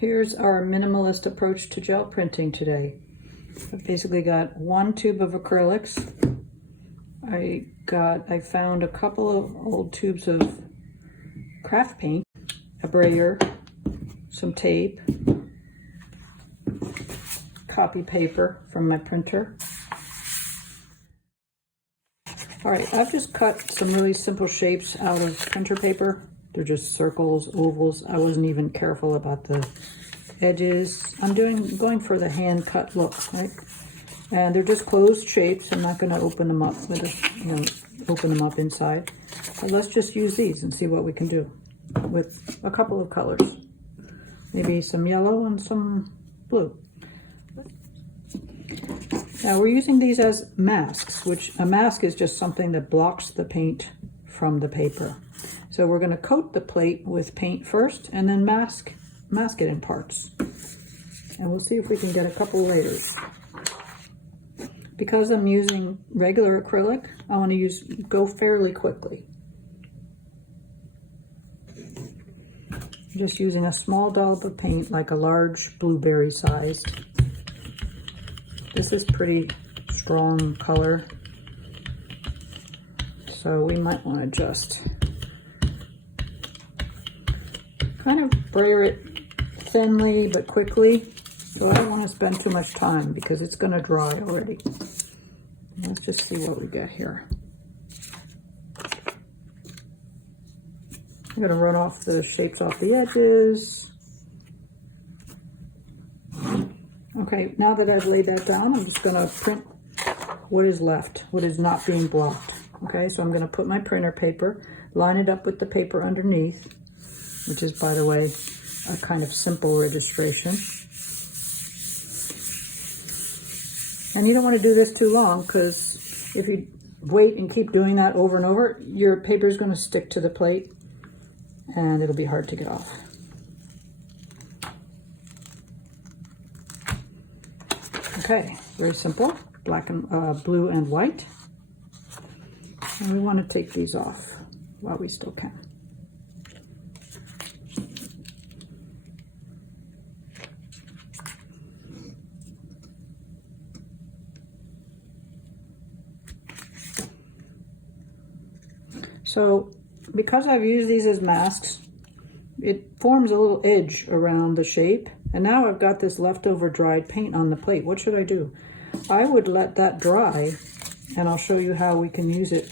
Here's our minimalist approach to gel printing today. I've basically got one tube of acrylics. I found a couple of old tubes of craft paint, a brayer, some tape, copy paper from my printer. All right, I've just cut some really simple shapes out of printer paper. They're just circles, ovals. I wasn't even careful about the edges. I'm going for the hand cut look, right? And they're just closed shapes. I'm not going to open them up open them up inside. But let's just use these and see what we can do with a couple of colors. Maybe some yellow and some blue. Now we're using these as masks, which a mask is just something that blocks the paint from the paper. So we're going to coat the plate with paint first and then mask it in parts. And we'll see if we can get a couple layers. Because I'm using regular acrylic, I want to go fairly quickly. I'm just using a small dollop of paint, like a large blueberry sized. This is pretty strong color, so we might want to just kind of brayer it thinly but quickly. So I don't want to spend too much time because it's going to dry already. Let's just see what we get here. I'm going to run off the shapes off the edges. Okay, now that I've laid that down, I'm just going to print what is left, what is not being blocked. Okay, so I'm going to put my printer paper, line it up with the paper underneath, which is, by the way, a kind of simple registration. And you don't want to do this too long, because if you wait and keep doing that over and over, your paper is going to stick to the plate and it'll be hard to get off. Okay, very simple, black and blue and white. And we want to take these off while we still can. So because I've used these as masks, it forms a little edge around the shape. And now I've got this leftover dried paint on the plate. What should I do? I would let that dry, and I'll show you how we can use it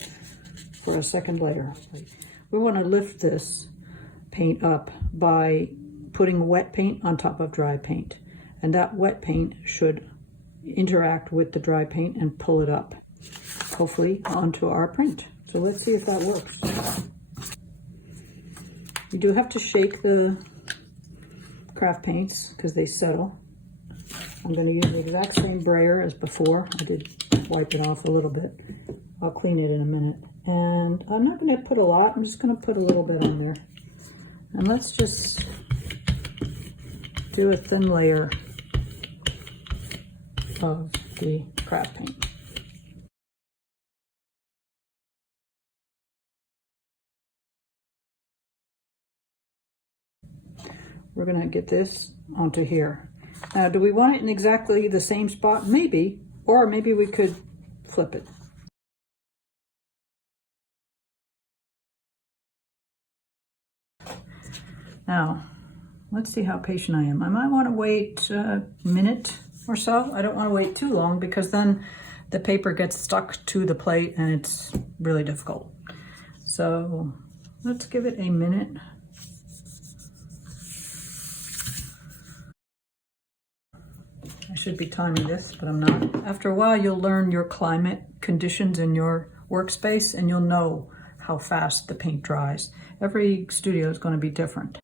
for a second layer. We want to lift this paint up by putting wet paint on top of dry paint. And that wet paint should interact with the dry paint and pull it up, hopefully, onto our print. So let's see if that works. You do have to shake the craft paints because they settle. I'm going to use the exact same brayer as before. I did wipe it off a little bit. I'll clean it in a minute. And I'm not going to put a lot. I'm just going to put a little bit on there. And let's just do a thin layer of the craft paint. We're going to get this onto here. Now, do we want it in exactly the same spot? Maybe, or maybe we could flip it. Now, let's see how patient I am. I might want to wait a minute or so. I don't want to wait too long because then the paper gets stuck to the plate and it's really difficult. So let's give it a minute. I should be timing this, but I'm not. After a while, you'll learn your climate conditions in your workspace and you'll know how fast the paint dries. Every studio is going to be different.